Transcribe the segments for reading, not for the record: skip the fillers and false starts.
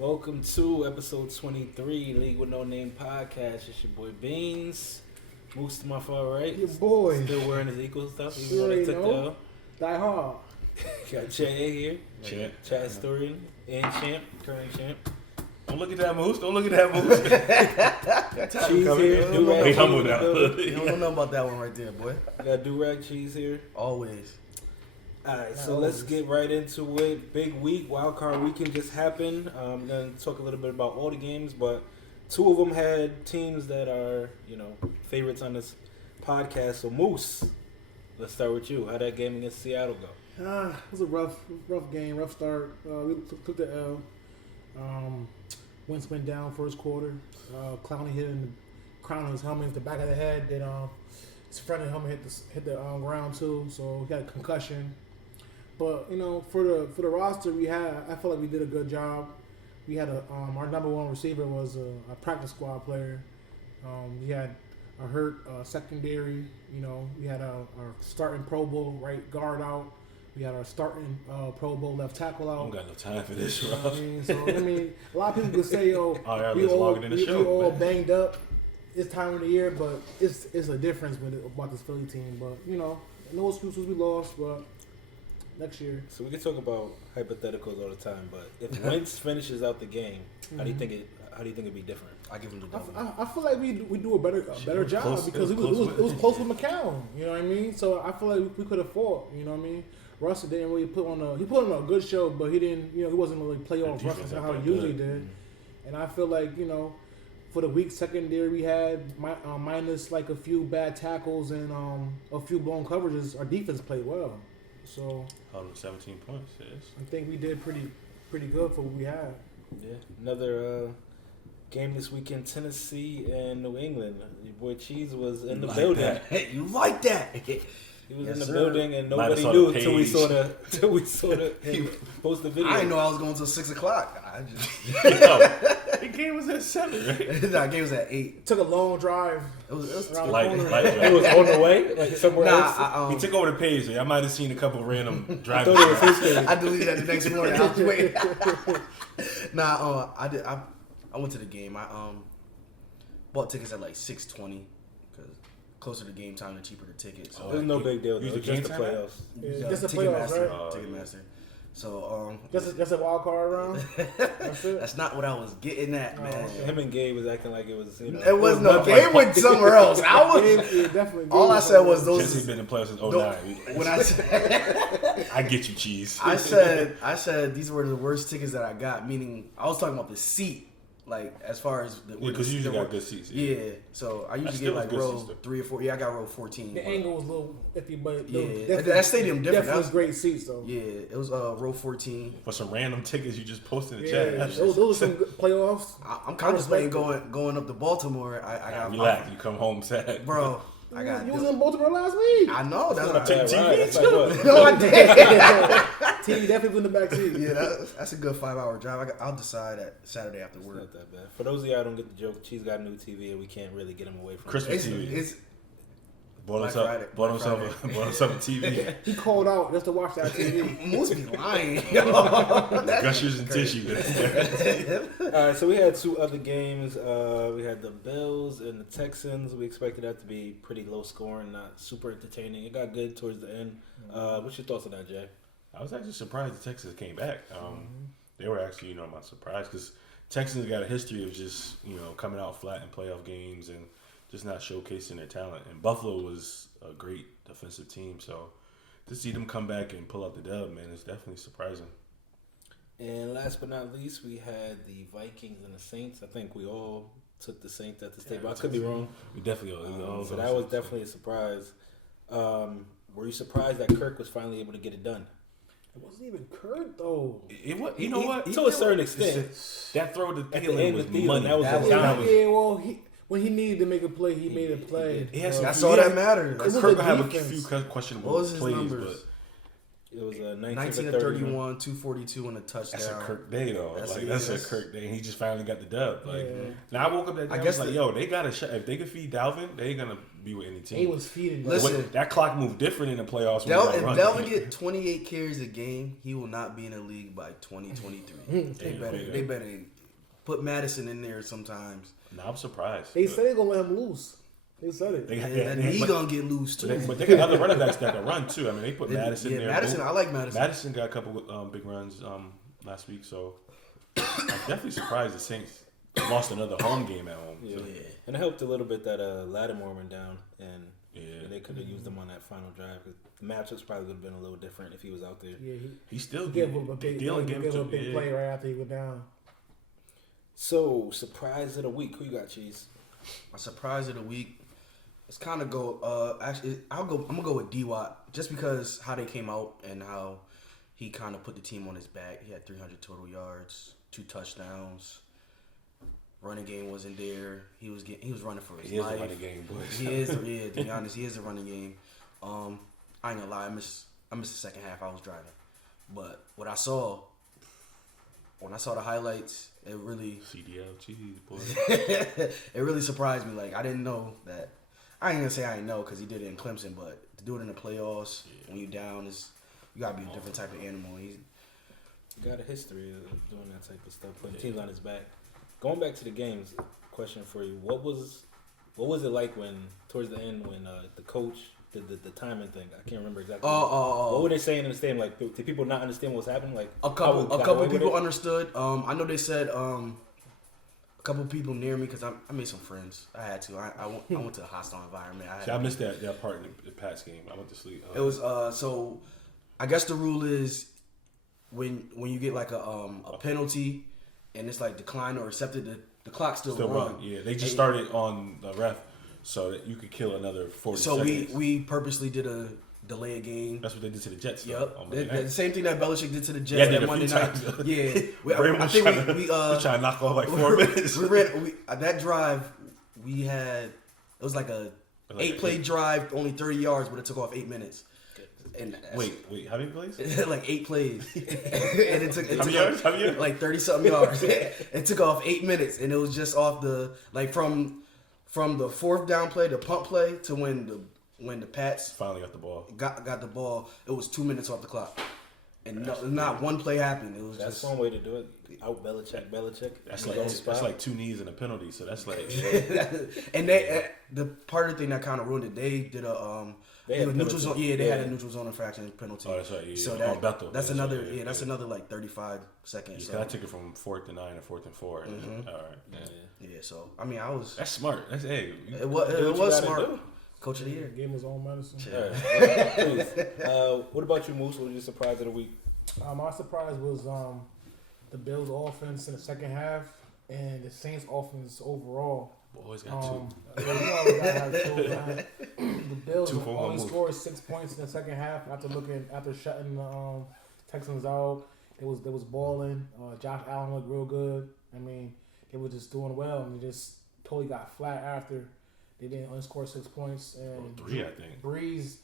Welcome to episode 23, League with No Name podcast. It's your boy Beans. Moose to my far right. Your boy. Still wearing his Eagles stuff. Even You though they already took know. the L. Die hard. Got Jay here. Champ. Chad historian and champ. Current champ. Don't look at that moose. Don't look at that moose. Cheese here. Do-rag Be cheese humble in the now. building. You don't know about that one right there, boy. We got do-rag cheese here. Always. Alright, so let's get right into it. Big week, wildcard weekend just happened. I'm going to talk a little bit about all the games, but two of them had teams that are, favorites on this podcast. So Moose, let's start with you. How'd that game against Seattle go? It was a rough game, rough start. We took the L. Wentz went down first quarter. Clowney hit in the crown of his helmet, hit the back of the head. Then his front of the helmet hit the ground too, so he got a concussion. But for the roster we had, I feel like we did a good job. We had our number one receiver was a practice squad player. We had a hurt secondary. We had our starting Pro Bowl right guard out. We had our starting Pro Bowl left tackle out. I don't got no time for this, bro. A lot of people could say, we all banged up this time of the year, but it's a difference about this Philly team. But no excuses, we lost, but next year. So we can talk about hypotheticals all the time, but if Wentz finishes out the game, how do you think it'd be different? I give him the double. I feel like we do a better job because it was close with McCown. You know what I mean? So I feel like we could have fought. You know what I mean? Russell didn't really put on a good show, but he didn't. He wasn't really playoff Russell how he usually did. And I feel like for the weak secondary we had minus like a few bad tackles and a few blown coverages, our defense played well. So Held him 17 points. Yes. I think we did pretty good for what we had. Yeah, another game this weekend, Tennessee and New England. Your boy Cheese was in the building. You like that? He was Yes, in the sir. building, and nobody saw knew the until we page. saw him post the video. I didn't know I was going till 6 o'clock. I just The game was at 7, right? nah, game was at 8. Took a long drive. It was Around the Light corner. It was on the way, like somewhere else. nah. He took over the page. I might have seen a couple random I drivers. thought it was his page. I deleted that the next morning. I was waiting. I did. I went to the game. I bought tickets at like 6:20 because closer to game time, the cheaper the ticket. So It was no big deal. Though. You It was used just the the game time playoffs. Yeah, just the playoffs, right? Ticketmaster. So That's a wild card round. That's it. that's not what I was getting at, Oh, man. okay. Him and Gabe was acting like it was. It was no nothing. game went somewhere else. I was. Yeah, definitely. All I said was those. Jesse's been in playoffs since 09. When I said, I get you, Cheese. I said these were the worst tickets that I got. Meaning, I was talking about the seat, like as far as the Because you usually got good seats. Yeah, so I usually still get like was good row seats, though. 3 or 4. Yeah, I got row 14. The but- angle was a little iffy, but Yeah, that stadium different. Definitely was great seats though. Yeah, it was row 14. For some random tickets you just posted in the Yeah, chat. those were some good playoffs. I'm contemplating going up to Baltimore. I got Relax. You come home sad. bro. I got. You was in Baltimore last week. I know that's what Yeah, I'm right. That's like what? No, I did. TV definitely was in the back seat. Yeah, that's a good 5-hour drive. I'll decide at Saturday after It's work. not that bad. For those of y'all who don't get the joke, Cheese got a new TV, and we can't really get him away from Christmas it. TV. It's Bought Black himself Friday. bought himself a TV. He called out just to watch that TV. Moose be lying. Gushers and tissue. All right, so we had two other games. We had the Bills and the Texans. We expected that to be pretty low scoring, not super entertaining. It got good towards the end. What's your thoughts on that, Jay? I was actually surprised the Texans came back. They were actually, I'm not surprised because Texans got a history of just, coming out flat in playoff games and just not showcasing their talent. And Buffalo was a great defensive team, so to see them come back and pull out the dub, man, it's definitely surprising. And last but not least, we had the Vikings and the Saints. I think we all took the Saints at this table. I could be wrong. We definitely So that was definitely a surprise. Were you surprised that Kirk was finally able to get it done? It wasn't even Kurt though. You know what? To a certain extent. That throw to At the Thielen end was of Thielen, money. that was That a time was- Yeah, well, when he needed to make a play, he made a play. He had some- That's all that matters. It was Kirk the will have a defense. few questionable What was his plays, numbers? It was 19 to 31, 242 and a touchdown. That's a Kirk day though. That's a Kirk day. And he just finally got the dub. Now I woke up that day. I guess like, yo, they got a shot. If they could feed Dalvin, they ain't gonna be with any team. He was feeding. Listen, that clock moved different in the playoffs. If Dalvin get 28 carries a game, he will not be in the league by 2023. They better put Madison in there sometimes. No, I'm surprised. They said they're gonna let him loose. They said it. He gonna get loose too. But they got other running backs that can run too. I mean, they put Madison there. Madison, I like Madison. Madison got a couple big runs last week, so I'm definitely surprised the Saints lost another home game at home. Yeah. And it helped a little bit that Lattimore went down, and they could have used him on that final drive. The matchups probably would have been a little different if he was out there. Yeah, he still gave him a big play right after he went down. So, surprise of the week. Who you got, Cheese? My surprise of the week. It's kind of go. I'm gonna go with D-Watt just because how they came out and how he kind of put the team on his back. He had 300 total yards, 2 touchdowns. Running game wasn't there. He was running for his life. He is a running game, boys. He is. Yeah, to be honest, he is a running game. I ain't gonna lie. I missed the second half. I was driving, but when I saw the highlights, it really CDL cheese, boy. it really surprised me. Like I didn't know that. I ain't gonna say I didn't know because he did it in Clemson, but to do it in the playoffs when you down you gotta be a different type of animal. He got a history of doing that type of stuff, putting teams on his back. Going back to the games, question for you: What was it like when towards the end when the coach did the timing thing? I can't remember exactly. What were they saying in the stadium? Like, did people not understand what was happening? Like a couple people understood. I know they said a couple people near me because I made some friends. I had to. I went to a hostile environment. I missed that part in the Pats game. I went to sleep. It was so. I guess the rule is when you get like a penalty and it's like declined or accepted, the clock still run. Yeah, they just started on the ref so that you could kill another 40 seconds. So we purposely did a delay a game. That's what they did to the Jets. Yep, the same thing that Belichick did to the Jets that Monday night. Yeah, I think we trying to knock off like 4 minutes. We ran that drive. We had it was like a 8-play drive, only 30 yards, but it took off 8 minutes. And wait, how many plays? Like 8 plays, and it took like 30-something yards. It took off 8 minutes, and it was just off the from the 4th down play, the punt play, to when the Pats finally got the ball. Got the ball. It was 2 minutes off the clock, and not one play happened. It was that's one way to do it. Out Belichick. That's like 2 knees and a penalty. So that's like. And the part of the thing that kind of ruined it. They did a neutral zone. Yeah, they had a neutral zone infraction penalty. Oh, that's right. Yeah, so that's another. Yeah, that's another like 35 seconds. Yeah, so I took it from 4th and 9 and 4th and 4. Mm-hmm. All right. Yeah. So I mean, I was. That's smart. That's It was smart. Coach of the year. Game his own medicine. What about you, Moose? What was your surprise of the week? My surprise was the Bills' offense in the second half and the Saints' offense overall. Boys got 2. The Bills only scored 6 points in the second half after shutting the Texans out. They was balling. Josh Allen looked real good. I mean, they were just doing well, and they just totally got flat after. They didn't only score 6 points. And 3, I think. Breeze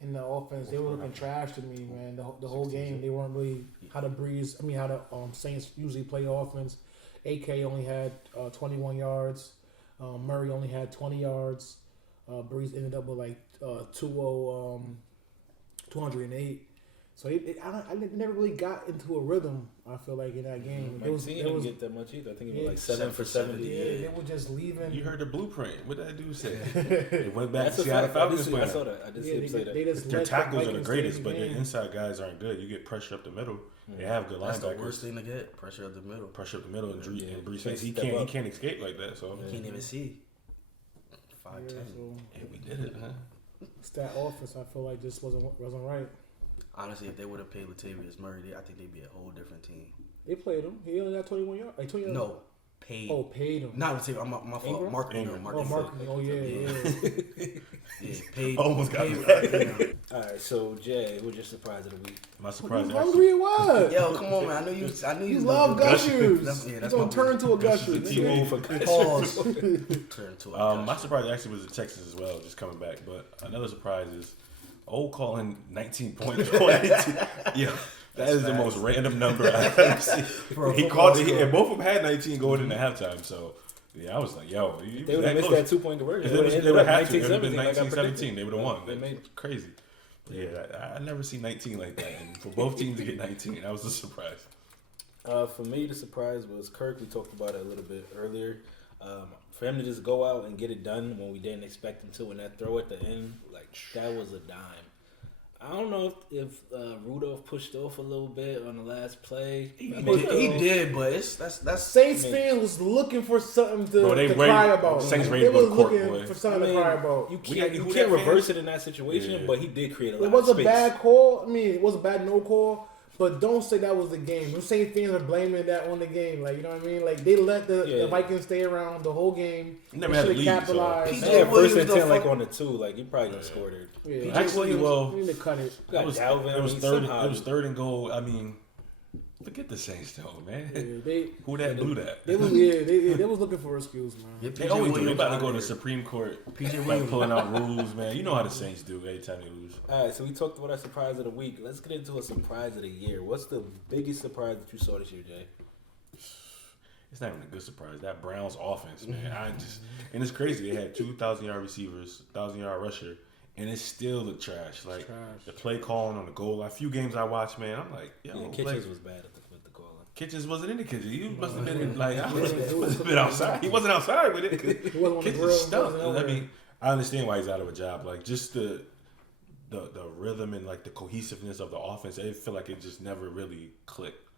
in the offense, they were looking trash to me, man. The whole game, they weren't really how the Saints usually play offense. AK only had 21 yards. Murray only had 20 yards. Breeze ended up with like 208. So I never really got into a rhythm. I feel like in that game, didn't get that much either. I think he was like 7 for 70. Yeah, they were just leaving. You heard the blueprint. What did that dude say? They went back to Seattle Falcons. I saw that. I did see him say that. Their tackles are the greatest, but their inside guys aren't good. You get pressure up the middle. They have good linebackers. That's the worst thing to get. Pressure up the middle. And Brees, he can't escape like that. So he can't even see. 5'10". And we did it, huh? Stat offense, I feel like just wasn't right. Honestly, if they would have paid Latavius Murray, I think they'd be a whole different team. They played him. He only got 21 yards. Like 20 yards. No, paid. Oh, paid him. Not Latavius. My fault. Mark Ingram. Oh, yeah. Yeah, paid. Almost got it. All right, so Jay, what's your surprise of the week? My surprise. You hungry or what? Yo, come on, man. I knew you love gushers. That's gonna turn into a gusher. Pause. Turn into a gusher. My surprise actually was the Texans as well, just coming back. But another surprise is calling 19 points. Yeah, that is the most random number I've ever seen. He called it, and both of them had 19 going into halftime. So yeah, I was like, yo, they would have missed that 2-point conversion. They would have 19-17. 19-17. They would have won. It's crazy. Yeah, I never seen 19 like that, and for both teams to get 19, that was a surprise. For me, the surprise was Kirk. We talked about it a little bit earlier. For him to just go out and get it done when we didn't expect him to, and that throw at the end, like that was a dime. I don't know if Rudolph pushed off a little bit on the last play. He did, but that's Saints fans was looking for something to cry about. Saints they was looking for something to cry about. You can't reverse it in that situation, but he did create a lot of space. It was a bad call. I mean, it was a bad no call. But don't say that was the game. Them Saints fans are blaming that on the game. Like, you know what I mean? Like, they let the Vikings stay around the whole game. Never had to lead. Capitalize. They had first and 10 like on the 2. Like, you probably gonna score there. Yeah, actually, you need to cut it. It was third and goal. I mean, forget the Saints though, man. Yeah, who that blew that? They was looking for excuse, man. Yeah, they always do. They about to go to the Supreme Court. PJ Williams pulling out rules, man. You know how the Saints do every time they lose. All right, so we talked about our surprise of the week. Let's get into a surprise of the year. What's the biggest surprise that you saw this year, Jay? It's not even a good surprise. That Browns offense, man. And it's crazy. They had 2,000-yard receivers, 1,000-yard rusher, and it's still the trash. Like the play calling on the goal. A few games I watched, man. I'm like, yo, Kitchens was bad with the calling. Kitchens wasn't in the kitchen. He must have been in, like, he must have been outside. He wasn't outside with it. Kitchens stuff. I mean, I understand why he's out of a job. Like, just the rhythm and like the cohesiveness of the offense, I feel like it just never really clicked.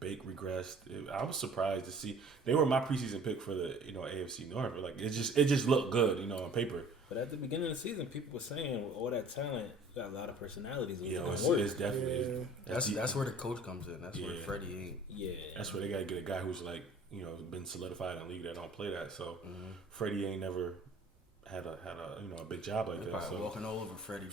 Bake regressed. I was surprised to see they were my preseason pick for the AFC North. Like it just looked good, on paper. But at the beginning of the season, people were saying with all that talent, you got a lot of personalities. It's definitely that's where the coach comes in. That's where Freddie ain't. Yeah, that's where they gotta get a guy who's like been solidified in the league that don't play that. So Freddie ain't never had a big job like that. So walking all over Freddie.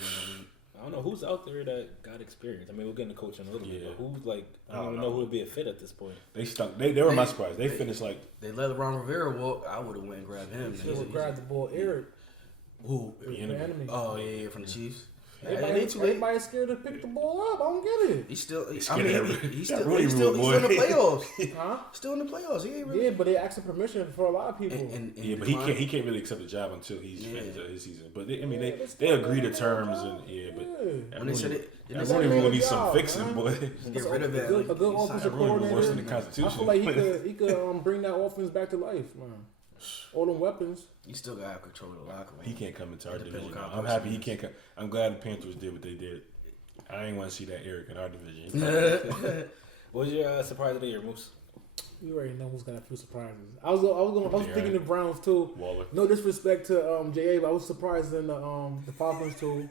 I don't know who's out there that got experience. I mean, we're getting the coach in a little bit, but who's like I don't even know who would be a fit at this point. They stuck. They were my surprise. They finished like they let Ron Rivera walk. I would have went and grabbed him. Should have grabbed the ball, Eric. Who? The enemy. Oh yeah, from the Chiefs. Everybody's scared to pick the ball up. I don't get it. He's still. He's still in in the playoffs. Huh? Still in the playoffs. He ain't really. Yeah, but they asking permission for a lot of people. But he can't really accept the job until he's finished his season. But they agree to terms but when they said it, that Rooney Rule needs some fixing, boy. Get rid of that. A good offensive coordinator. Worse than the Constitution. I feel like he could bring that offense back to life, man. All them weapons. You still gotta have control of the locker room. He can't come into our division. I'm happy he can't come. I'm glad the Panthers did what they did. I ain't want to see that Eric in our division. What was your surprise of the year, Moose? You already know who's got a few surprises. I was thinking the Browns too. Waller. No disrespect to JA, but I was surprised in the Falcons too.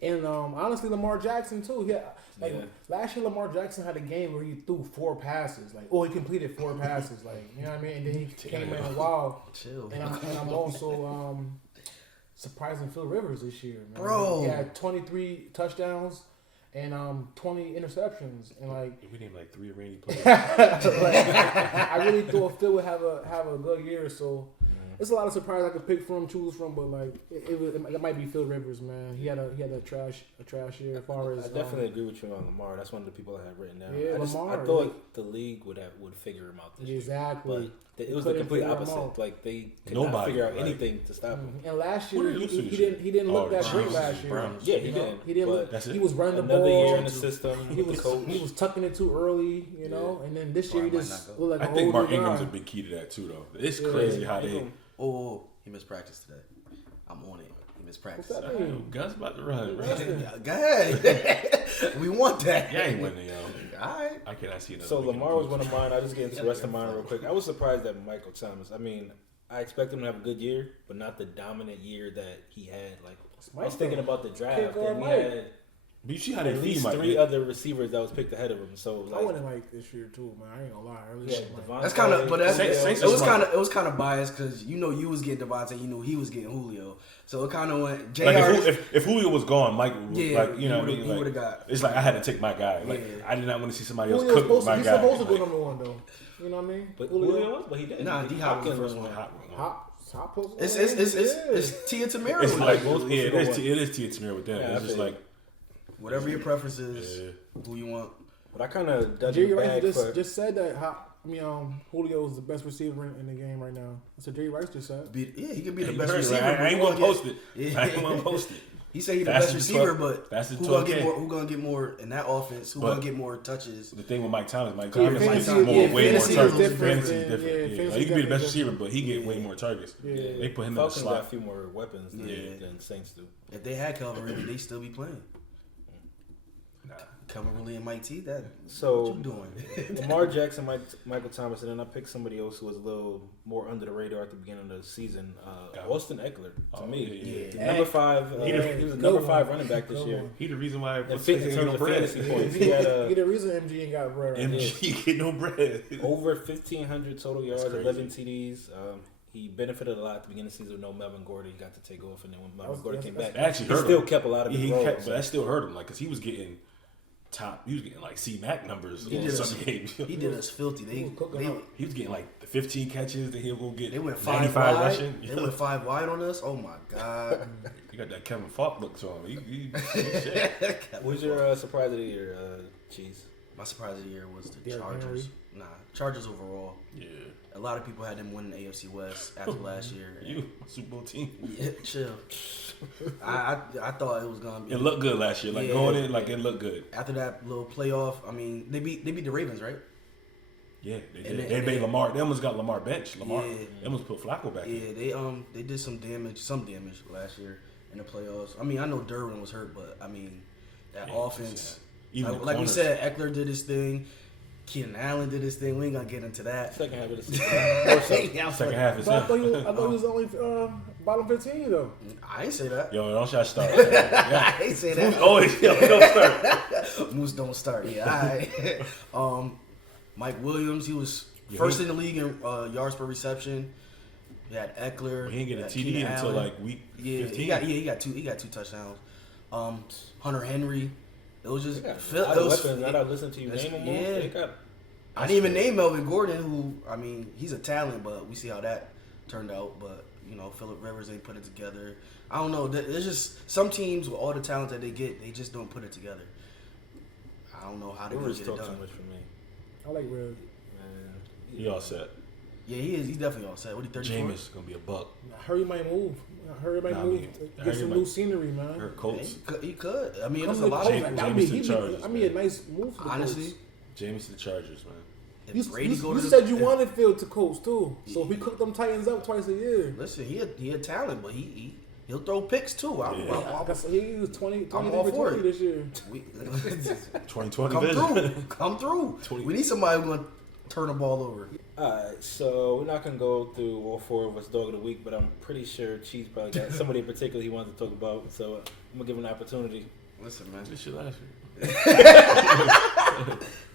And honestly, Lamar Jackson too. Last year, Lamar Jackson had a game where he threw 4 passes. He completed 4 passes. You know what I mean? And then he came in a while. Chill. And I'm also surprising Phil Rivers this year, man. Bro, he had 23 touchdowns and 20 interceptions. And we named 3 Randy players. I really thought Phil would have a good year. So. It's a lot of surprises I could choose from, but it might be Phil Rivers, man. He had a trash year as far as. I definitely agree with you on Lamar. That's one of the people I had written down. Yeah, I thought the league would figure him out this year. Exactly. But it was the complete opposite. They could not figure out anything to stop him. And last year he didn't look that great last year. Yeah, he didn't. He didn't look. He was running the ball. Another year in the system. He was tucking it too early, and then this year he just looked like. I think Mark Ingram's a big key to that too, though. It's crazy how they. Oh, he missed practice today. I'm on it. He missed practice. What's that mean? Gus about to run, bro. Go ahead. We want that. Yeah, ain't winning, yo. All right. I cannot see another. So Lamar was one of mine. I'll just get into the rest of mine real quick. I was surprised at Michael Thomas. I mean, I expect him to have a good year, but not the dominant year that he had. I was thinking about the draft, and he had But you see how they at least 3 other receivers that was picked ahead of him. So I wouldn't like this year too, man. I ain't gonna lie. That's kind of, but it was kind of biased because you was getting Devontae, you knew he was getting Julio, so it kind of went. If Julio was gone, Mike, he would have got. It's like I had to take my guy. I did not want to see somebody else cook with my guy. He's supposed to go number 1 though. You know what I mean? But Julio was, but he didn't. Nah, D-Hop was the first one. Hop it's Tia Tamera. It's like it is Tia Tamera with them. It's just like Whatever your preference is, who you want. But I kind of dug Jerry the Rice bag just said that. Julio is the best receiver in the game right now. That's what Jerry Rice just said. He could be the You best heard it, receiver. right? I ain't gonna post it. Yeah. I ain't gonna post it. He said he's the That's best the receiver, 12 but that's the who gonna 12K. get more? Who gonna get more in that offense? Who But- gonna get more touches? The thing with Mike Thomas gets fantasy- way more fantasy is targets. different Fantasy than- is different. yeah, Yeah, fantasy like, he could be the best definitely receiver, but he get way more targets. Yeah. They put him in the Falcons got a slot. few more weapons than, Yeah. than Saints do. If they had Calvin Ridley, they still be playing. Nah. Calvin Ridley and Mike T. That So what you doing? Lamar Jackson, Michael Thomas, and then I picked somebody else who was a little more under the radar at the beginning of the season. Austin Eckler, to me, yeah. number 5. He was a number 5 running back this year. He the reason why In terms of fantasy points, he had Get the reason MG ain't got bread. Right MG get no bread. over 1,500 total yards, crazy. 11 TDs. He benefited a lot at the beginning of the season with no Melvin Gordon. He got to take off, and then when Melvin Gordon came back, That actually he hurt still him. kept a lot of his He roles. kept, but that still hurt him, like, cause he was getting like C-Mac numbers He in did some games. He did us filthy. He was cooking up. He was getting like the 15 catches, then he'll go get They went 5 95 wide. rushing. They went 5 wide on us. Oh my god. You got that Kevin Falk look to him. He shit. What's your surprise of the year, Cheese? My surprise of the year was the Derrick Chargers. Henry. Nah, Chargers overall. Yeah. A lot of people had them winning the AFC West after last year. You Super Bowl team. Yeah, chill. I thought it was gonna be. It looked good last year. Like Yeah. going in, like it looked good. After that little playoff. I mean, they beat the Ravens, right? Yeah, they And did. they- They made Lamar. They almost got Lamar bench. Lamar. Yeah. They almost put Flacco back in. Yeah, they did some damage last year in the playoffs. I mean, I know Derwin was hurt, but I mean that Yeah, offense. Even Like the we corners. said, Eckler did his thing. Keenan Allen did his thing. We ain't gonna get into that. Second half of the season. More so. Yeah, Second half is But I thought it. he was only bottom 15 though. I ain't say that. Yo, don't y'all start. Yeah. I ain't say that. Always, yo, don't start. Moose don't start. Yeah, all right. Mike Williams, he was first in the league in yards per reception. He had Eckler. He didn't get a had TD Keenan until Allen. like week Yeah, 15. he got two touchdowns. Hunter Henry. It was just They got a Phil- lot it of was- weapons. Now that I listen to you That's- name them all, yeah. they got. I didn't even name Melvin Gordon, who I mean he's a talent, but we see how that turned out. But you know, Phillip Rivers ain't put it together. I don't know. There's just some teams with all the talent that they get, they just don't put it together. I don't know how they gonna Rivers get it talk too done. much for me. I like Rivers. Man. He all set. Yeah, he is. He's definitely all set. What he 34? Jameis gonna be a buck. Hurry might move. Hurry might Nah, I move. mean, Get Hurry some might- new scenery, man. Her Yeah, Colts. he could. I mean, Come there's to a the lot Colts, of. like, Jameis that'd be, to he'd be, Chargers, I mean, a man. nice move for the Honestly, Colts. Jameis to the Chargers, man. if You, Brady go you to said the, you if- wanted Phil to coach too, so if we cook them Titans up twice a year. Listen, he a talent, but he'll throw picks too. Yeah. Like I said, he was 20 I'm all for for 20 it. this year. We, 2020 come vision. through, come through. 20. We need somebody who's gonna turn the ball over. Alright, so we're not gonna go through all 4 of us dog of the week, but I'm pretty sure Cheese probably got somebody in particular he wanted to talk about. So I'm gonna give him an opportunity. Listen, man. This shit last year.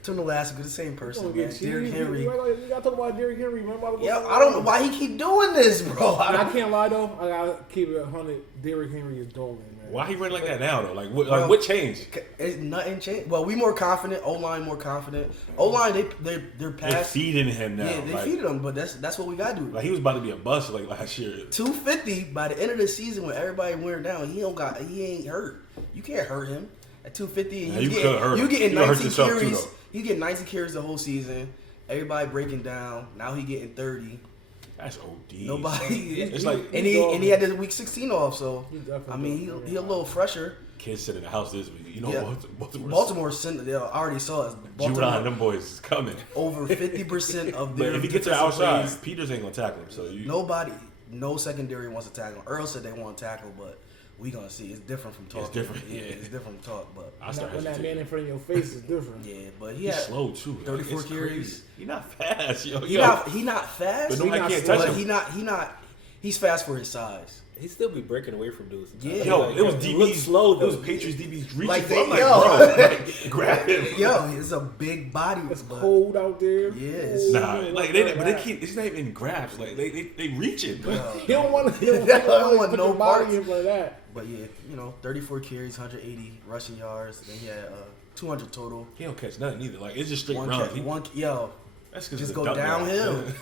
Turn the last the same person, man. Derrick Henry. We gotta talk about Derrick Henry, man. Yeah, I don't know why he keep doing this, bro. I can't lie though. I gotta keep it 100. Derrick Henry is doling, man. Why he running like that now though? Like Bro. what changed? It's nothing changed. Well, we more confident. O line more confident. O line they're They're past. feeding him now. Yeah, they like, feeded him, but that's what we gotta do. like he was about to be a bust like last year. 250 by the end of the season when everybody wearing down, he ain't hurt. You can't hurt him at 250. And Yeah, you could hurt him. you getting You gonna hurt 19 yourself too, carries. though. You get 19 carries the whole season. Everybody breaking down. Now he getting 30. That's OD. Nobody. It's like and he had this week 16 off. So He's definitely I mean doling. he a little fresher. kids sit in the house this week. You know Yeah. what? Baltimore sent. They already saw us. Judon, Baltimore them boys is coming. over 50% of But their. if he gets to the defensive outside, plays. Peters ain't gonna tackle him. So you No secondary wants to tackle him. Earl said they want to tackle, but we gonna see. It's different from talk. different, Yeah, yeah. it's different from talk. But I start When that man hesitating. in front of your face is different. yeah, but he He's had slow too. 34 It's carries. crazy. He not fast, yo. he Yo. not fast. But He nobody not can't slow, touch but him. he's fast for his size. He still be breaking away from dudes. sometimes. Yeah. Yo, Like, it was he looked DBs. slow It though. was Patriots DBs reaching. Like for him. I'm like, yo. bro, like, grab him. Yo, it's a big body. It's but cold out there. Yes. Nah, Cold. like but they keep. It's not even grabs. Like they reaching. He don't want to. He don't don't want want to put no your body parts. in front of that. But yeah, 34 carries, 180 rushing yards. Then he had 200 total. He don't catch nothing either. Like it's just straight One, run. That's cause just of go the dunk downhill. now.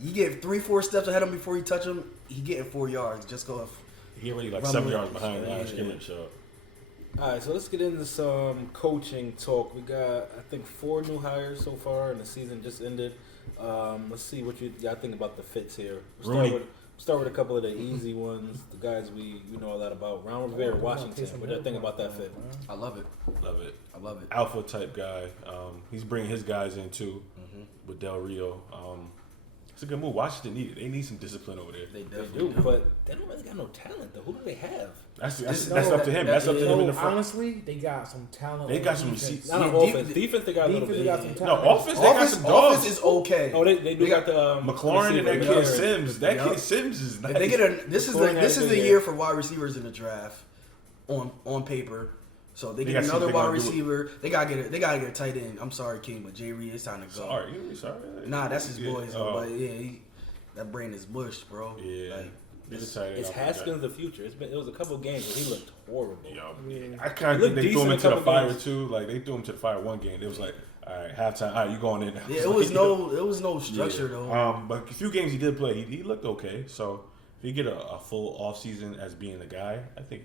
You get 3-4 steps ahead of him before you touch him. He getting 4 yards. Just go. He already like Run 7 with yards it. behind the line Yeah. of scrimmage. So All right, so let's get into some coaching talk. We got, I think, 4 new hires so far, and the season just ended. Let's see what y'all think about the fits here. Start with a couple of the easy ones, the guys we know a lot about. Ron Rivera, Washington. What do y'all think about that fit? I love it. Love it. I love it. Alpha type guy. He's bringing his guys in too with Del Rio. It's a good move. Washington they need some discipline over there. They They definitely do, but they don't really got no talent, though. Who do they have? That's up to him. That's up to him in the front. Honestly, they got some talent. They got some defense. receipts. Not on offense. Defense, they got a little Defense, bit. they got some No, talent. offense, they got some dogs. Offense is okay. Oh, they do got the McLaurin and that receiver, kid Sims. That Yup. kid Sims is nice. If they get this is McLaurin this had is a the good year for wide receivers in the draft on paper. So if they get gotta see another if they wide gonna do it. receiver. They gotta get a tight end. I'm sorry, King, but Jay Reed, it's time to go. Sorry. Nah, that's his boys. Oh. But yeah, that brain is bushed, bro. Yeah. Like, It's Haskins the future. It was a couple of games where he looked horrible. I kind of looked think they threw decent him a into the couple fire games. too. Like they threw him to the fire one game. It was like, all right, halftime. All right, you going in now. yeah, it was no structure though. But a few games he did play, he looked okay. So if you get a full off season as being the guy, I think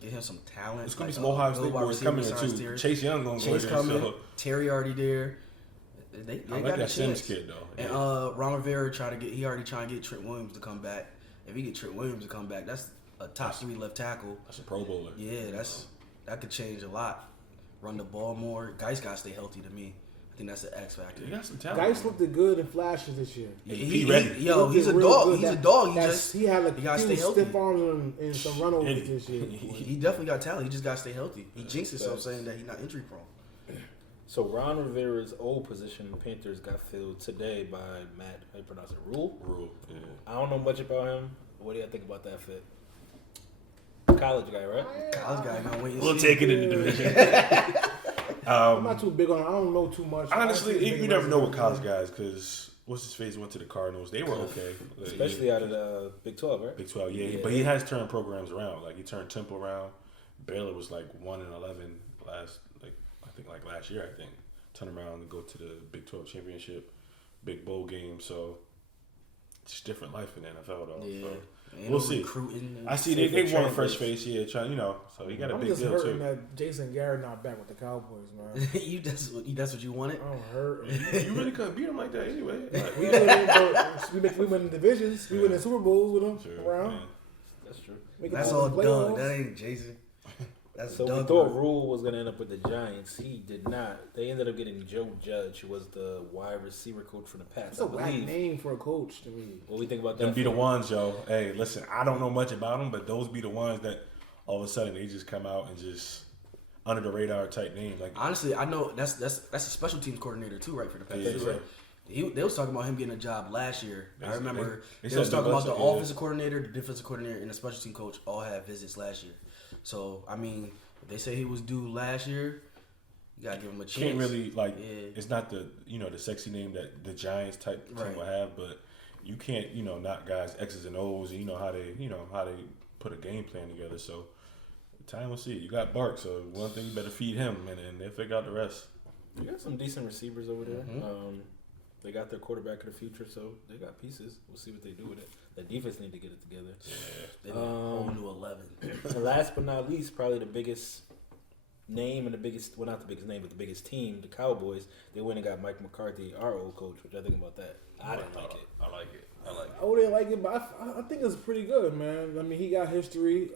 Get him some talent. it's gonna be like, some Ohio good State wide boys coming in receiver signs too. there. Chase Young gonna go Chase there. coming. So Terry already there. They I got like a that Sims chance. kid though. And Ron Rivera he already trying to get Trent Williams to come back. If he get Trent Williams to come back, that's a top 3 left tackle. That's a Pro Bowler. Yeah, that could change a lot. Run the ball more. Guys got to stay healthy to me. I think that's the X factor. You got some talent. Guys looked good in flashes this year. He ready. He Yo, looked he's a real dog. good. He's a dog. He had like he gotta few stay healthy. stiff arms and some runovers And this year. He definitely got talent. He just got to stay healthy. He jinxed himself saying that he's not injury prone. So Ron Rivera's old position, the Panthers, got filled today by Matt. How you pronounce it? Rule. Yeah. I don't know much about him. What do you think about that fit? College guy, right? College guy gonna wait. and We'll see. take it in the division. I'm not too big on. I don't know too much. Honestly, you never know with college guys because what's his face went to the Cardinals. They were okay, Especially out of the Big 12, right? Big 12. Yeah, Yeah. but he has turned programs around. Like he turned Temple around. Baylor was like 1-11 last year. I think turn around and go to the Big 12 championship, big bowl game. So it's different life in the NFL though. Yeah. So Ain't we'll no see. recruiting. I see they want a fresh face. Yeah, trying so he got a I'm big just deal hurting too. that Jason Garrett not back with the Cowboys, man. that's what you wanted. I'm hurt. You really couldn't beat him like that anyway. Like, we win the divisions. We win the Super Bowls with them Sure, around. man. That's true. Make it That's to all the Doug. playoffs. That ain't Jason. That's So we Doug. thought Rule was going to end up with the Giants. He did not. They ended up getting Joe Judge, who was the wide receiver coach for the Pats. That's a I whack believe. name for a coach to me. What do we think about that? Them be the ones, yo. Hey, listen, I don't know much about them, but those be the ones that all of a sudden they just come out and just under the radar type name. Like Honestly, I know that's a special teams coordinator too, right, for the Pats. Yeah, right? They was talking about him getting a job last year. I remember they they was said talking about the yeah. offensive coordinator, the defensive coordinator, and the special team coach all had visits last year. So I mean, if they say he was due last year, you gotta give him a chance. can't really like Yeah. it's not the the sexy name that the Giants type team Right. will have, but you can't knock guys X's and O's and how they put a game plan together. So time will see. You got Bark, so one thing you better feed him, and then they figure out the rest. You got some decent receivers over there. Mm-hmm. They got their quarterback of the future, so they got pieces. We'll see what they do with it. The defense need to get it together. They need a whole new 11. And last but not least, probably the biggest name and the biggest, well, not the biggest name, but the biggest team, the Cowboys. They went and got Mike McCarthy, our old coach. What y'all think about that? I didn't like it. I like it. I like it. I wouldn't like it, but I think it's pretty good, man. I mean, he got history.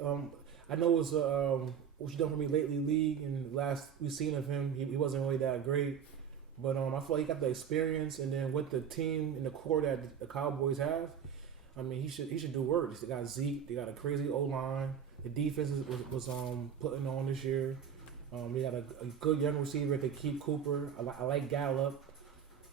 I know it's what you done for me lately league, and last we seen of him, he wasn't really that great. But I feel like he got the experience, and then with the team and the core that the Cowboys have, I mean, he should do work. They got Zeke, they got a crazy O line. The defense was putting on this year. They got a good young receiver to keep Cooper. I like Gallup.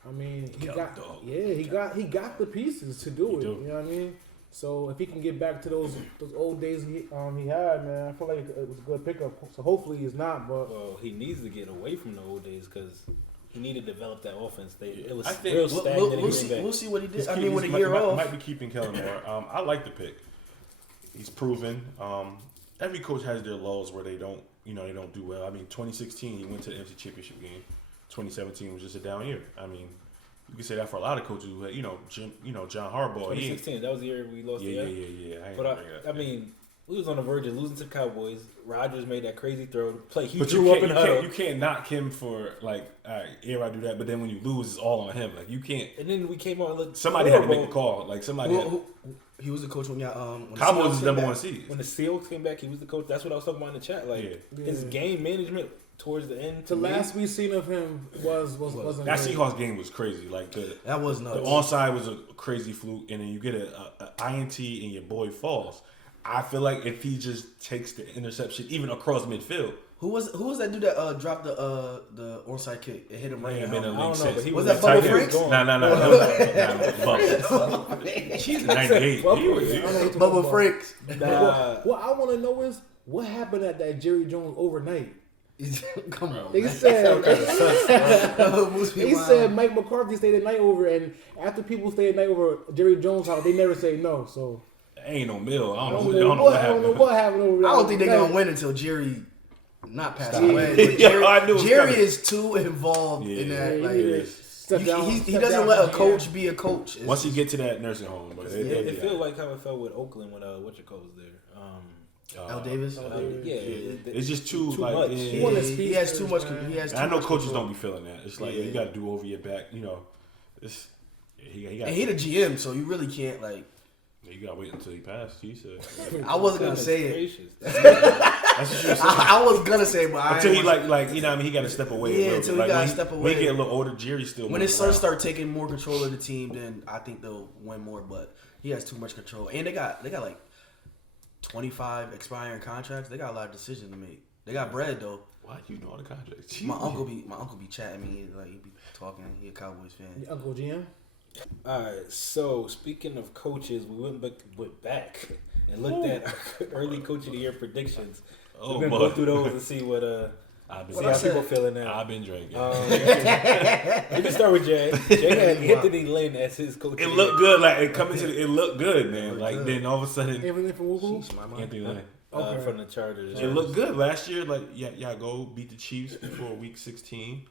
I mean, he got the pieces to do it. You know what I mean? So if he can get back to those old days he had, man, I feel like it was a good pickup. So hopefully he's not, but Well, he needs to get away from the old days because he needed to develop that offense. It was I think real stagnant. We'll see what he did. He's I mean, with a might- year might, off. might be keeping Kellen Moore. I like the pick. He's proven. Every coach has their lulls where they don't do well. I mean, 2016 he went to the NFC Championship game. 2017 was just a down year. I mean, you can say that for a lot of coaches who had, John Harbaugh. 2016, that was the year we lost. Yeah. But I mean, We was on the verge of losing to the Cowboys. Rodgers made that crazy throw. Play he But drew up in the huddle. you can't knock him for like, all right, I do that. But then when you lose, it's all on him. Like you can't. And then we came on and looked Somebody horrible. had to make the call. Like somebody. He was the coach when y'all when the Cowboys Seahawks is came number back. one seed. When the Seahawks came back, he was the coach. That's what I was talking about in the chat. Like his game management towards the end. The last we seen of him wasn't That good. Seahawks game was crazy. Like That was the nuts. onside was a crazy fluke, and then you get a INT and your boy falls. I feel like if he just takes the interception, even across midfield, Who was that dude that dropped the onside kick? It hit him right in the been a helmet. league I don't know, but since. he Was was that Bubba he was Franks? going. No. She's 98. Bubba Franks. What I want to know is what happened at that Jerry Jones overnight. Come on. They man. said Moose be he wild. said Mike McCarthy stayed the night over, and after people stayed the night over at Jerry Jones' house, they never say no. So Ain't no mill. I I don't don't know know what what happened. happened over there. I don't think they're gonna win until Jerry not passed Stop. away. But Jerry, I knew it was Jerry coming. is too involved in Yeah. that. Yeah, Like, he is. he doesn't let a coach be a coach. It's Once you just- get to that nursing home, but It feels like how it felt with Oakland when Whatchacall was there. L. Davis. It's just too like. much. yeah. One of He has too much. man. He has. Too And I know much coaches control. don't be feeling that. It's like you got to do over your back. You know, it's he got. And he the GM, so you really can't like. You got to wait until he passed. He said. I wasn't gonna say it. Gracious. That's what you were saying. I was gonna say, but I Until he ain't- like you know what I mean he got to step away. Yeah, a little until bit. he gotta when step When away. he get a little older, Jerry's still. when his moving sons around. start taking more control of the team, then I think they'll win more. But he has too much control, and they got like 25 expiring contracts. They got a lot of decisions to make. They got bread though. Why do you know all the contracts? My uncle be chatting me like he be talking. He a Cowboys fan. Your Uncle GM. All right. So speaking of coaches, we went back and looked at our early coach of the year predictions. Oh, We're gonna boy. go through those and see what I've been see how people feeling now. I've been drinking. We can start with Jay. Jay had Anthony Lynn as his coach. It looked good. Like it looked good, man. Like good. then all of a sudden, Everything from Woo Sheesh, my mind. Anthony Lynn. From the Chargers. It looked good last year. Like y'all go beat the Chiefs before Week 16.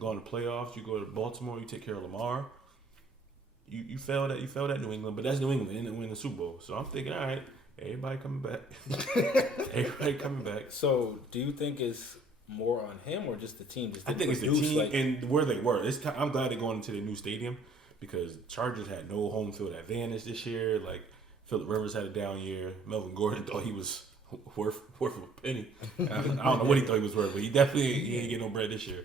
Go in the playoffs. You go to Baltimore. You take care of Lamar. You failed at New England, but that's New England. They didn't win the Super Bowl. So I'm thinking, all right, everybody coming back. Everybody coming back. So do you think it's more on him or just the team? Just I think it's the produce, team like- and where they were. I'm glad they're going into the new stadium because Chargers had no home field advantage this year. Like Phillip Rivers had a down year. Melvin Gordon thought he was worth a penny. I don't know what he thought he was worth, but he ain't get no bread this year.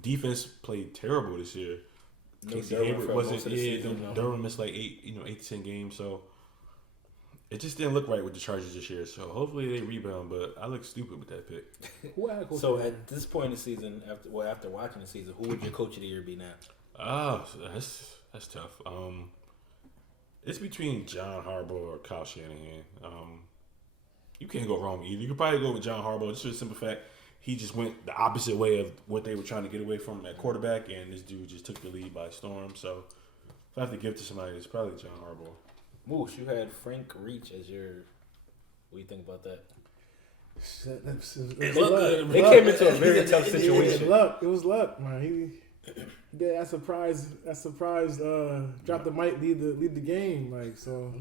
Defense played terrible this year. No Casey Derwin Hayward for wasn't. most of the season, no. Derwin missed like 8 to 10 games, so it just didn't look right with the Chargers this year. So hopefully they rebound. But I look stupid with that pick. Who had a coach So of the year? at this point in the season, after watching the season, who would your coach of the year be now? So that's tough. It's between John Harbaugh or Kyle Shanahan. You can't go wrong with either. You could probably go with John Harbaugh just for the simple fact he just went the opposite way of what they were trying to get away from at quarterback, and this dude just took the lead by storm. So if I have to give it to somebody, it's probably John Harbaugh. Moose, you had Frank Reach as your. What do you think about that? It looked good. They came into a very tough It was situation. luck. It was luck, man. He did that surprise. Drop the mic, lead the game. Like so.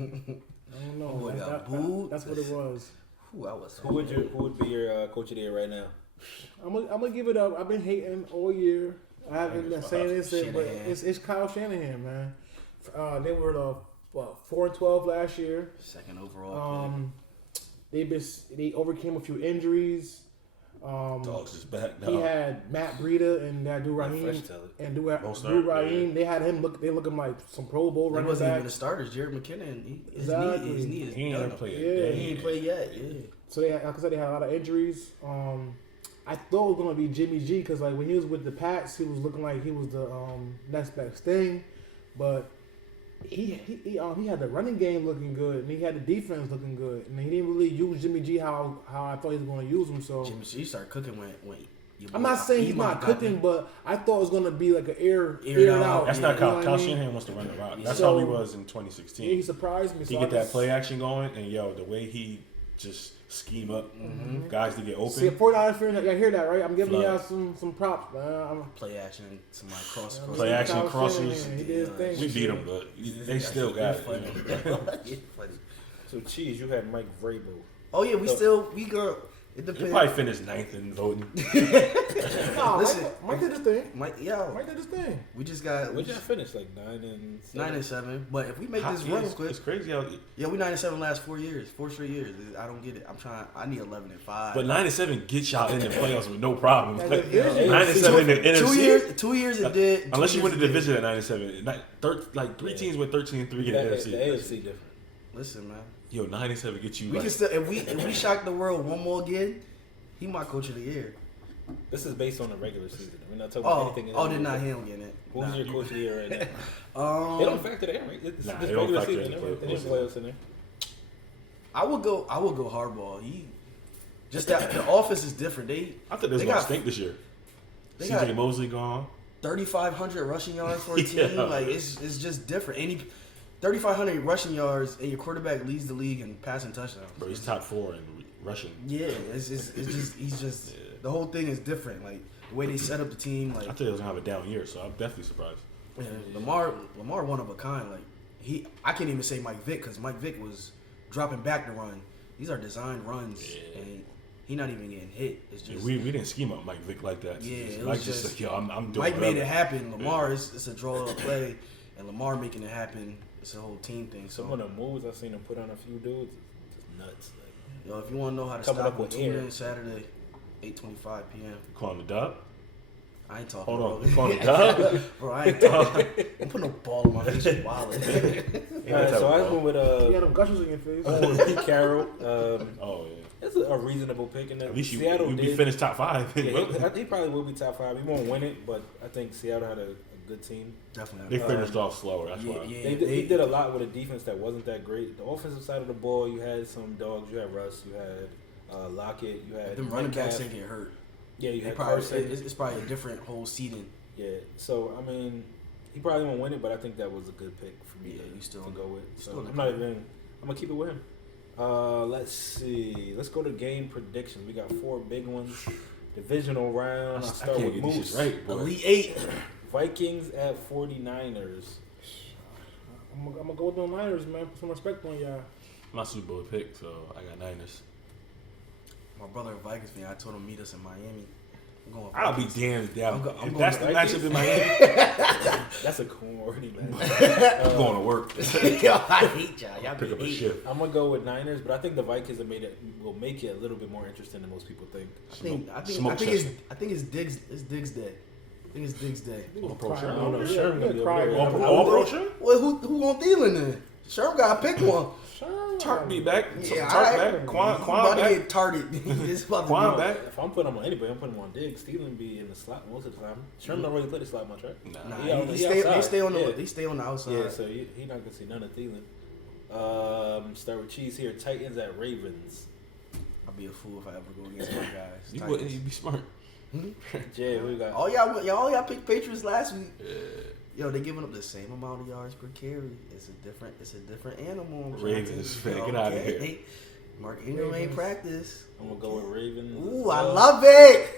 I don't know. Boy, That's- got booed. that's what it was. Who I was. Who would be your coach of the year right now? I'm gonna give it up. I've been hating all year. I haven't been saying this, but Shanahan. it's Kyle Shanahan, man. They were the 4-12 last year. Second overall. They overcame a few injuries. Dogs is back He now. had Matt Breida and that dude Raheem Fresh talent. and Most dude are, Raheem. They had him look. They looking like some Pro Bowl He running wasn't even back. the starters. Jared McKinnon. Exactly. His knee is He ain't done. gonna play it. Yeah. He ain't played yet. Yeah. So they, like I said, they had a lot of injuries. I thought it was gonna be Jimmy G because like when he was with the Pats, he was looking like he was the next best thing, but he had the running game looking good and he had the defense looking good, and he didn't really use Jimmy G how I thought he was gonna use him. So Jimmy G started cooking when I'm not saying he's not cooking, but I thought it was gonna be like an air Aired it out. out. That's you not know Kyle. what I Kyle mean? Shanahan wants to run the rock. That's So- how he was in Yeah, 2016. he surprised me. He So get I that just- play action going, and the way he just scheme up guys to get open. See, 49ers fans, y'all hear that, right? I'm giving Flood. y'all some props, man. play action, some like cross. Play action Kyle crossers. Shanahan, he did his thing. We beat them, but they still got it. Funny. you know. It's funny. So, Cheese, you had Mike Vrabel. Oh yeah, we go. It He depends. probably finished 9th in voting. Nah, Listen, Mike did his thing. Mike Mike did his thing. we just got What did y'all finish? Like 9-7? 9-7. But if we make this Yeah, run it's quick, crazy how. yeah, we 9-7 last 4 years, 4 straight years. I don't get it. I need 11-5. But 9-7 gets y'all in the playoffs with no problem. Yeah, Like, yeah. 9-7 in the NFC. 2 years it did. Unless 2 you win years the it did. division at 9-7. Like 3 teams with 13-3 in the The NFC. AFC different. Listen, man. Yo, 9-7 get you. We Like, can still if we shock the world one more again, he my coach of the year. This is based on the regular season. We're not talking about anything. Did not him getting it. Who's Nah. your coach of the year right now? They don't factor that in, right? It's Nah, just they don't regular factor season. in They didn't for- playoffs in there. I would go hardball. He just that the offense is different. I thought they was they going to got- stink this year. they CJ got- Mosley gone. 3,500 rushing yards for a team. Yeah. Like it's just different. 3,500 rushing yards and your quarterback leads the league in passing touchdowns. Bro, he's top 4 in rushing. Yeah, it's just he's just the whole thing is different. Like the way they set up the team. I Like thought he was going to have a down year, so I'm definitely surprised. yeah, Lamar one of a kind. Like I can't even say Mike Vick because Mike Vick was dropping back to run. These are designed runs, Yeah. and he not even getting hit. It's Yeah, just we didn't scheme up Mike Vick like that. Yeah, it Mike was just- like, yo, I'm doing Mike made whatever. it happen. Lamar it's a draw up play, and Lamar making it happen. It's a whole team thing. So Some of the moves I've seen him put on a few dudes, just nuts. Like, yo, if you want to know how to Coming stop up him, with tune air. in Saturday, 8:25 p.m. Calling the dub? I ain't talking. Hold on. bro. You calling the dub? Bro, I ain't talking. Don't put no ball in my face, you wallet. all right, so I went with You got them gushers in your face. I went with Pete Carroll. Oh, yeah. It's a reasonable pick, and At least you Seattle be did. finished top 5. Yeah, he probably will be top 5. He won't win it, but I think Seattle had a good team. Definitely. They finished off slower. That's why. Yeah, He did a lot with a defense that wasn't that great. The offensive side of the ball, you had some dogs. You had Russ. You had Lockett. You had Them running backs Metcalf. didn't get hurt. Yeah, you They had probably, Carson. it's probably a different whole seeding. Yeah, so I mean, he probably won't win it, but I think that was a good pick for me Yeah, to, you still- to go with. still So in the I'm not even. I'm gonna keep it with him. Let's see. Let's go to game predictions. We got 4 big ones. Divisional round. I'll I start can't with get this Moose. shit right, boy. Elite 8. Vikings at 49ers. I'm gonna go with the Niners, man. Put some respect on y'all. My Super Bowl pick, so I got Niners. My brother a Vikings fan. I told him meet us in Miami. I'm going I'll be Vikings. damned down. I'm If going that's the Vikings. matchup in Miami, That's a corny man. I'm going to work. Yo, I hate y'all. Y'all Pick up a be shift. I'm gonna go with Niners, but I think the Vikings will make it a little bit more interesting than most people think. Smoke session. I think it's Diggs day. I think it's Diggs day. All pro Cry Sherman. out. I don't know. Yeah, Sherman gonna be cry over there. out. All pro Sherman? Well, who on Thielen then? Sherm got to pick one. Sure. Tark be back. Yeah, Tark alright. back. Quan about to back. get tarted. It's about to Quan be- back. If I'm putting him on anybody, I'm putting him on Diggs. Steelan be in the slot most of the time. Sherman don't really play the slot much, right? Nah. Nah, He out- he he stay, they outside. stay on the Yeah. they stay on the outside. Yeah, so he not gonna see none of Thielen. Start with Cheese here. Titans at Ravens. I'll be a fool if I ever go against my guys. You Titans. wouldn't. You'd be smart. Jay, who you got? All y'all picked Patriots last week. Yo, they giving up the same amount of yards per carry. It's a different animal. I'm trying to Ravens, tell you. man, get outta Okay. here. Mark Ingram ain't Ravens. practice. I'm gonna go with Ravens. Ooh, I love it.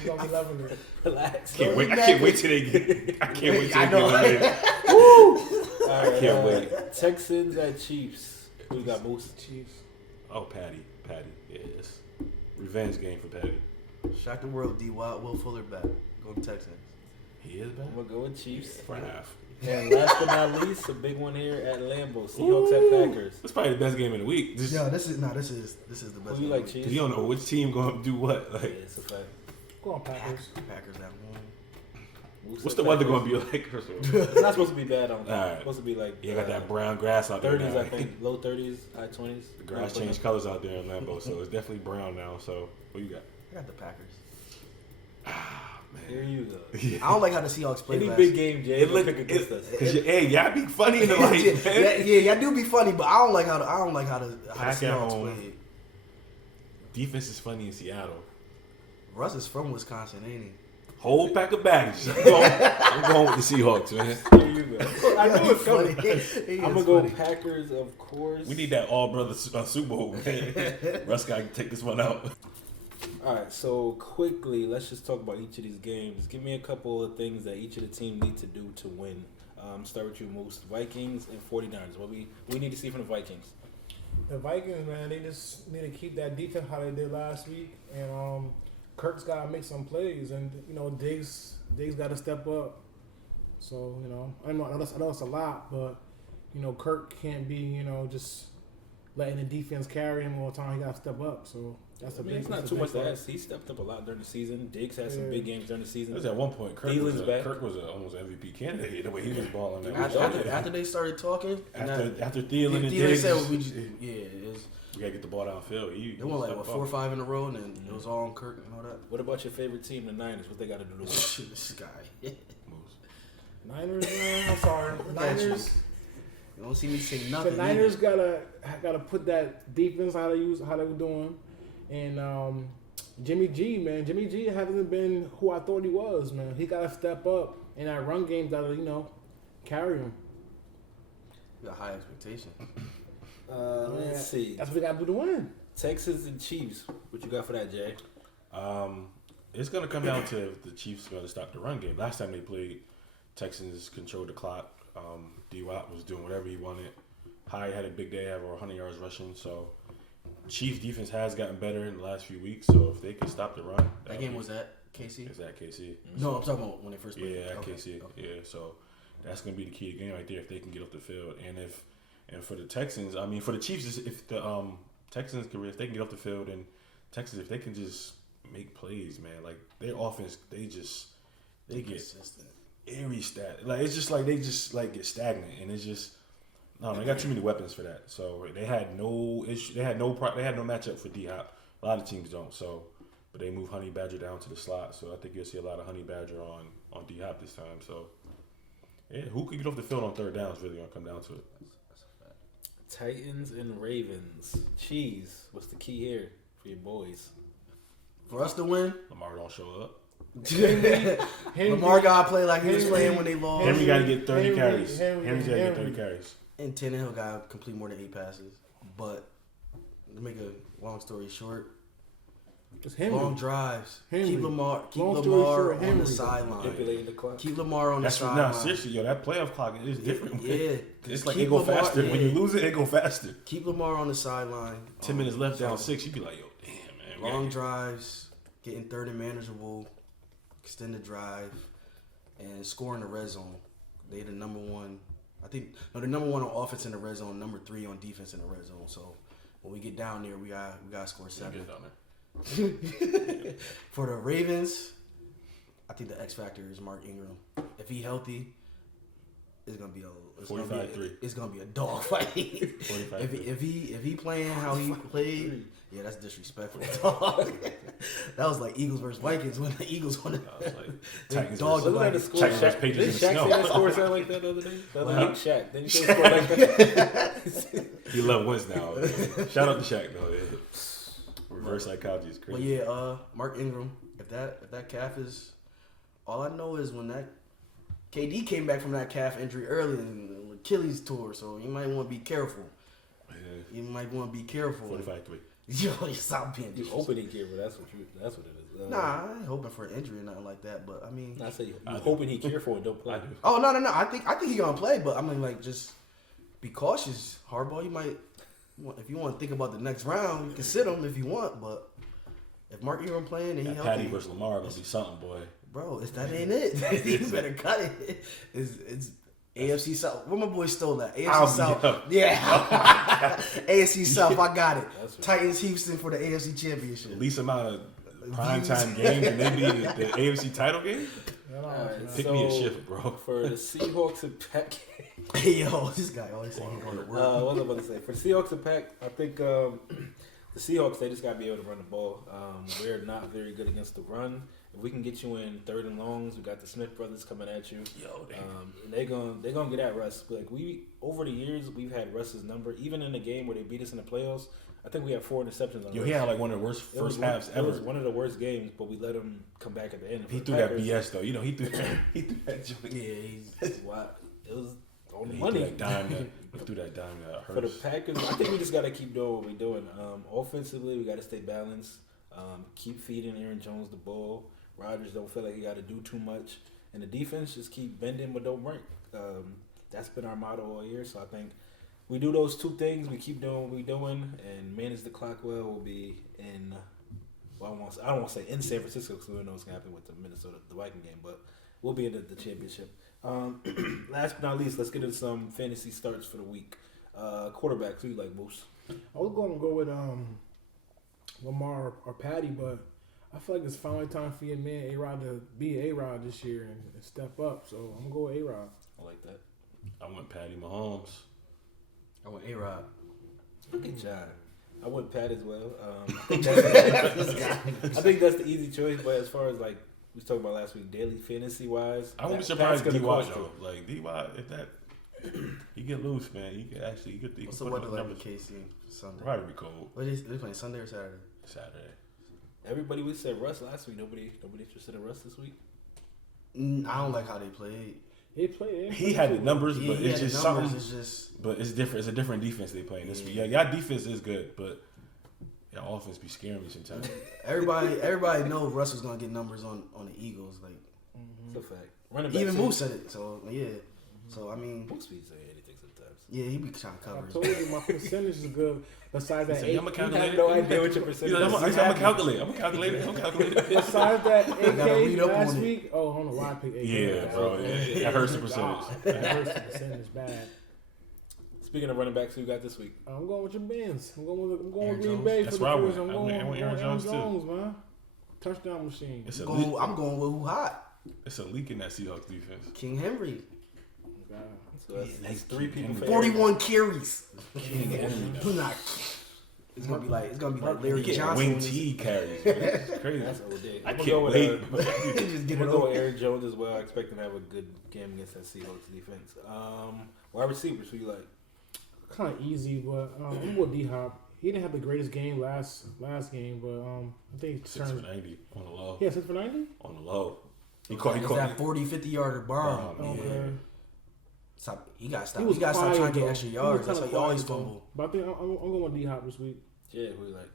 We gonna be loving it. Relax. Can't wait. I can't wait till they get. I can't wait till I they know. get eliminated. All right, can't wait. Texans at Chiefs. Who you got, Moose? Chiefs. Oh, Patty. Yes. Revenge game for Patty. Shock the world. D. Will Fuller back. Go to Texans. He is back I'm gonna go with Chiefs. for half. And last but not least, a big one here at Lambeau. Seahawks at Packers. That's probably the best game of the week. Just, Yeah, this is the best. Who you like, game. Chiefs? you don't know which team going to do what. Yeah, Like, it's a fact. Go on, Packers. Packers at home. Moose what's said the weather Packers. going to be like? First of all, It's not supposed to be bad. It's Alright. supposed to be like you got that brown grass out there 30s, now. I think. Low 30s, high 20s. The grass changed colors out there in Lambeau, so it's definitely brown now. So, what you got? I got the Packers. Here you go. I don't like how the Seahawks play. Any last big game, Jay, It look pick against us. because hey, y'all be funny in the light, man. yeah, y'all do be funny, but I don't like how the Pack at Seahawks home. play. Defense is funny in Seattle. Russ is from Wisconsin, ain't he? Whole pack of baggage. I'm going with the Seahawks, man. Here you go. I knew it's coming. I'm gonna go Packers, of course. We need that all brother Super Bowl, man. Russ got to take this one out. All right, so quickly, let's just talk about each of these games. Give me a couple of things that each of the team need to do to win. Start with you, Moose. Vikings and 49ers. What we need to see from the Vikings. The Vikings, man, they just need to keep that defense how they did last week, and Kirk's got to make some plays, and Diggs got to step up. So I know that's a lot, but Kirk can't be just letting the defense carry him all the time. He got to step up. So that's it's not too much to ask. He stepped up a lot during the season. Diggs had some big games during the season. At one point, Kirk was almost MVP candidate the way he was balling. After they started talking, after Thielen and Diggs Diggs said, we gotta get the ball downfield. They won like 4 or 5 in a row, and then it was all on Kirk and all that. What about your favorite team, the Niners? What they got to do to win? This guy. Niners, man. I'm sorry. Niners. You don't see me say nothing. The Niners gotta put that defense how they were doing, and Jimmy G, man. Jimmy G hasn't been who I thought he was, man. He gotta step up, and that run game gotta carry him. You got high expectation. Let's see. That's what we gotta do to win. Texans and Chiefs. What you got for that, Jay? It's gonna come down to if the Chiefs are gonna stop the run game. Last time they played, Texans controlled the clock. D-Watt was doing whatever he wanted. Hyde had a big day, had over 100 yards rushing. So, Chiefs defense has gotten better in the last few weeks. So, if they can stop the run. That game was at KC? It's at KC. No, I'm talking about when they first played. Yeah, at KC. Okay. Yeah, so that's going to be the key to the game right there if they can get off the field. And for the Texans, I mean, for the Chiefs, if the Texans can, if they can get off the field, and Texans, if they can just make plays, man, like their offense, they get consistent. Eerie stat. Like it's just like they just like get stagnant, and it's just they got too many weapons for that. So they had no issue. They had no matchup for D-Hop. A lot of teams don't. So, but they moved Honey Badger down to the slot. So I think you'll see a lot of Honey Badger on D-Hop this time. So yeah, who can get off the field on third down is really gonna come down to it. Titans and Ravens. Cheese. What's the key here for your boys? For us to win, Lamar don't show up. Lamar got to play like he was playing when they lost. Henry got to get 30 carries. Henry's got to get 30 carries. And Tannehill got to complete more than 8 passes. But to make a long story short, long drives. Keep Lamar on the sideline. Keep Lamar on the sideline. Nah, seriously, that playoff clock is different. Yeah. It's like it go faster. Yeah. When you lose it go faster. Keep Lamar on the sideline. 10 minutes left, down 6. You'd be like, yo, damn, man. Long drives, getting third and manageable, extended drive, and score in the red zone. They the number one. They're number one on offense in the red zone, number 3 on defense in the red zone. So when we get down there, we got to score 7. Get down there. For the Ravens, I think the X factor is Mark Ingram. If he healthy, it's gonna be a dog fight. if he playing how he played, yeah, that's disrespectful. That was like Eagles versus Vikings when the Eagles won. Titans versus Patriots. Did Shaq say that score sound like that the other day? The other week, Shaq. Didn't he say score like that? He love wins now. Shout out to Shaq though. Reverse psychology is crazy. But yeah, Mark Ingram. If that calf is, all I know is when that KD came back from that calf injury early in Achilles tour, so you might want to be careful. Yeah. You might want to be careful. 45-3. Yo, you stop being. You hoping he careful? That's what it is. Nah, I ain't hoping for an injury or nothing like that. But I mean, I say you hoping he careful and don't play. Oh no! I think he gonna play, but I mean, like, just be cautious, hardball. You might, if you want to think about the next round, you can sit him if you want. But if Mark Ingram playing and he healthy, Patty versus Lamar gonna be something, boy. Bro, if that ain't it, you better cut it. It's AFC South. Where my boy stole that? AFC South. Yeah. AFC South, I got it. Titans Houston for the AFC Championship. Least amount of primetime games and maybe the AFC title game? Pick me a shift, bro. For the Seahawks and Pack. Hey, yo, this guy always saying he's going to work. What was I about to say? For Seahawks and Pack, I think the Seahawks, they just got to be able to run the ball. We're not very good against the run. If we can get you in third and longs, we got the Smith brothers coming at you. And they're gonna get at Russ. Like over the years, we've had Russ's number. Even in the game where they beat us in the playoffs, I think we had 4 interceptions on Russ. He had like one of the worst first halves ever. It was one of the worst games, but we let him come back at the end. He threw that BS though. He threw that joint. Yeah, it was on the money. He threw that dime that hurts. For the Packers, I think we just gotta keep doing what we're doing. Offensively, we gotta stay balanced. Keep feeding Aaron Jones the ball. Rodgers don't feel like he got to do too much. And the defense just keep bending but don't break. That's been our motto all year. So I think we do those two things, we keep doing what we're doing, and manage the clock well, will be in. Well, I don't want to say in San Francisco because we don't know what's going to happen with the Viking game, but we'll be in the championship. Last but not least, let's get into some fantasy starts for the week. Quarterbacks, who you like, Moose? I was going to go with Lamar or Patty, but I feel like it's finally time for your man A-Rod to be A-Rod this year and step up. So I'm going to go with A-Rod. I like that. I went Patty Mahomes. I went A-Rod. Good job. I went Pat as well. I think that's the easy choice, but as far as like we was talking about last week, daily fantasy wise, I wouldn't be surprised D-Watt though. Like D-Watt, if that he get loose, man, he could actually he What's can the put weather up like in numbers. KC Sunday? Probably be cold. What is they playing Sunday or Saturday? Saturday. Everybody we said Russ last week. Nobody interested in Russ this week. I don't like how they played. He had the numbers, but it's just something. It's just, but it's different. It's a different defense they playing this week. Yeah, y'all defense is good, but y'all offense be scaring me sometimes. everybody know Russ was gonna get numbers on the Eagles. Like It's a fact. Running back even Moose said it. So yeah. So I mean, Moose be saying anything sometimes. yeah, he be trying to I cover. told you my percentage is good. Besides that, I'm gonna calculate it. No idea what your percentage is. I'm gonna calculate. I'm gonna calculate it. besides that gotta read AK up on last it. week. Oh, I don't know why I picked AK. Yeah, bro. That hurts the percentage. That hurts the percentage bad. Speaking of running backs, who you got this week? I'm going with your Benz. I'm going with Aaron Green Jones. Bay That's for the where I first. went. I'm I going went with Aaron Jones, too. man. Touchdown machine. It's a leak. I'm going with who hot. It's a leak in that Seahawks defense. King Henry. God. So that's three people. for 41 carries. King Henry. Do not. It's gonna be like Larry He Johnson. wing when T carries. Man. It's crazy. That's OD. I I'm can't gonna wait. go with, just get I'm it gonna go over. with Aaron Jones as well. I expect him to have a good game against that Seahawks defense. Wide receivers, who you like? Kind of easy, but I'm going with D-Hop. He didn't have the greatest game last game, but I think 6 for 90 on the low. Yeah, 6 for 90? On the low. He It's caught that 40, 50 yarder bomb. Bomb, Okay. yeah. Stop. He got to stop. He was He got to stop quiet, trying to get though. extra He was yards. That's kinda why he always quiet, though. fumble. But I think I'm going with D-Hop this week. Yeah, who you like?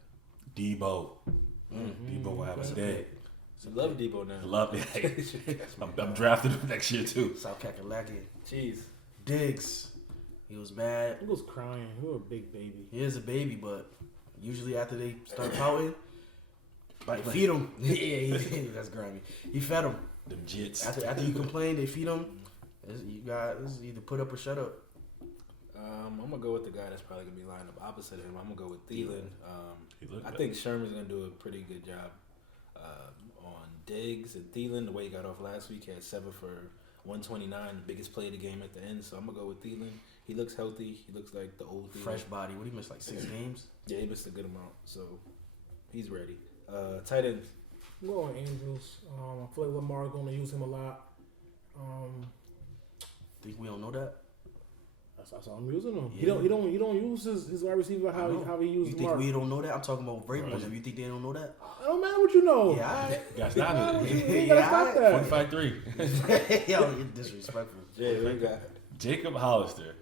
Debo. Debo will have a day. I love Debo now. I love it. I'm drafting him next year too. South Kakalaki. Jeez. Diggs. He was mad. He was crying. He was a big baby. He is a baby, but usually after they start pouting, like feed him. Yeah, that's grimy. He fed him. Them jits. After you complain, they feed him. It's either put up or shut up. I'm gonna go with the guy that's probably gonna be lined up opposite of him. I'm gonna go with Thielen. I good. think Sherman's gonna do a pretty good job on Diggs and Thielen. The way he got off last week, he had 7 for 129, the biggest play of the game at the end. So I'm gonna go with Thielen. He looks healthy. He looks like the old Thielen. Fresh body. What, he missed like 6 games? Yeah, he missed a good amount, so he's ready. Tight end. I'm going with Angels. I feel like Lamar's going to use him a lot. Think we don't know that? That's how I'm using him. Yeah. He don't use his wide receiver how he You uses think Mark. we don't know that? I'm talking about Vrabel. You think they don't know that? I don't matter what you know. Yeah, all right. Got started. You gotta stop that. 45-3. Yo, you're disrespectful. Yeah, who you got? Jacob Hollister.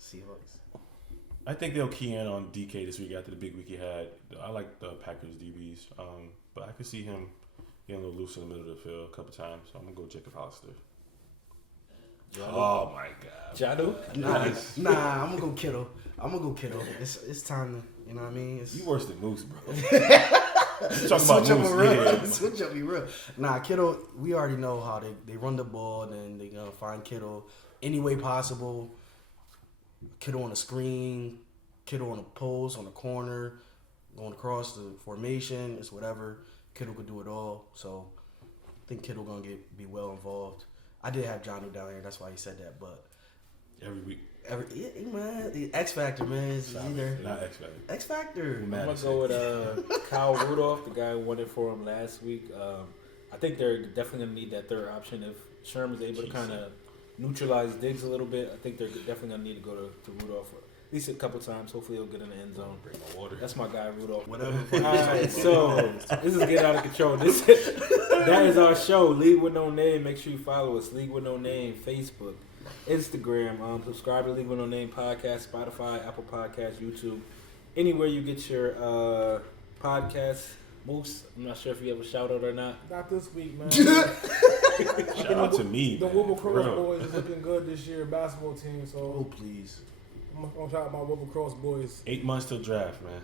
Seahawks. I think they'll key in on DK this week after the big week he had. I like the Packers DBs, but I could see him getting a little loose in the middle of the field a couple times. So I'm gonna go Jacob Hollister. Oh my God. Jadu? Nah, I'm gonna go Kittle. It's time to, you know what I mean? You worse than Moose, bro. You talking about Moose? Switch up, be real. Nah, Kittle. We already know how they run the ball, and they gonna find Kittle any way possible. Kittle on the screen, Kittle on the post, on the corner, going across the formation. It's whatever. Kittle could do it all. So I think Kittle gonna be well involved. I did have Jonnu down here. That's why he said that. But Every week. man, the X Factor, man, is either Not X Factor. X Factor. I'm gonna go with Kyle Rudolph, the guy who won it for him last week. I think they're definitely gonna need that third option if Sherman's able to kind of neutralize Diggs a little bit. I think they're definitely gonna need to go to Rudolph at least a couple times. Hopefully he'll get in the end zone. Bring my water. That's my guy, Rudolph. Whatever. Alright, so this is getting out of control. That is our show, League with No Name. Make sure you follow us, League with No Name, Facebook, Instagram. Subscribe to League with No Name podcast, Spotify, Apple Podcasts, YouTube, anywhere you get your podcasts. Moose, I'm not sure if you have a shout out or not. Not this week, man. Shout out to me, The man. Wibble For Cross real. boys is looking good this year, basketball team. Oh So please. I'm gonna shout out my River Cross boys. 8 months till draft, man.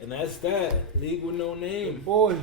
And that's that. League with no name. Boy.